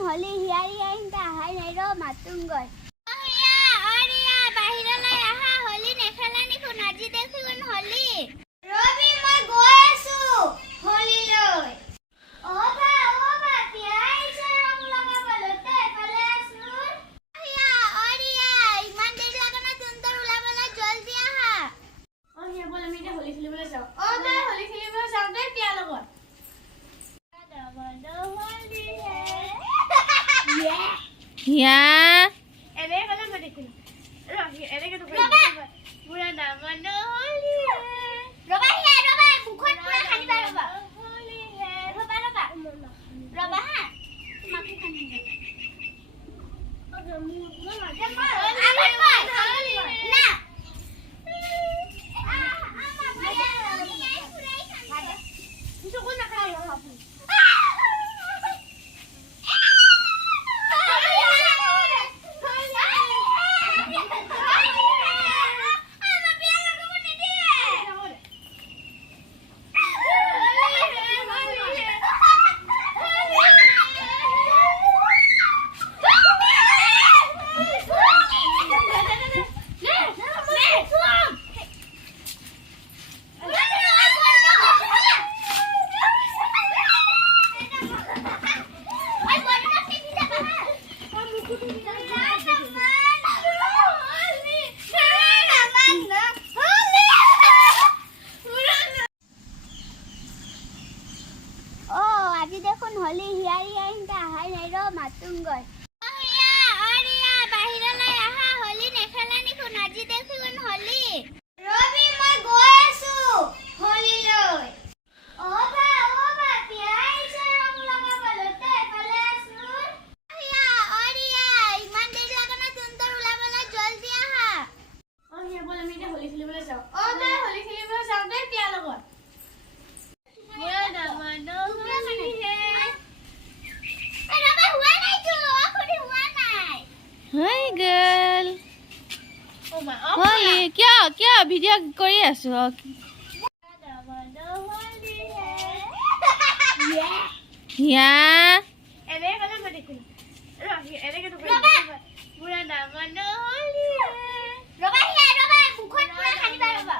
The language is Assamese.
হলি হিয়াৰি আহিনটা আহাই নাই ৰ মাতুংগৈ বাহিৰলৈ আহা হলি নেখেলা নিখোন আজি দেখোন হলি ৰবি মই গৈ আছো হলিলৈ অবা তিয়াইছে ৰং লগাবলৈ তই এফালে আছোন অৰিয়া ইমান দেৰি লাগে না তুন্দৰ ওলাবলৈ জলদি আহা অৰিয়া বল আমি এতিয়া হলি খেলিবলৈ যাওঁ তই হলি খেলিবলৈ যাওঁ দে পিয়া লগত Yeah. এনে কথা পাতিছিল এনেকে পুৰা নামন হলি ৰবা মুখত পুৰা খানিবা ৰবা হলি হে ৰবা হা তোমাকে খানিবা আজি দেখোন হলি হিয়াৰি আহিনটা আহাই নাই ৰ মাতুংগৈ বাহিৰলৈ আহা হলি নেখেলা নিখোন আজি দেখোন হলি ৰবি মই গৈ আছো হলিলৈ অবা তিয়াইছে ৰং লগাবলৈ তই এফালে আছোন অৰিয়া ইমান দেৰি লাগে না তুন্দৰ ওলাবলৈ জলদি আহা বল আমি এতিয়া হলি খেলিবলৈ যাওঁ তই হলি খেলিবলৈ যাওঁ দে পিয়া লগত Hi girl. Holy, क्या वीडियो কৰি আছো Yeah. এনে কথা পাতিছিল এনেকে পুৰা নামন হলি ৰবা মুখত পুৰা খানিবা ৰবা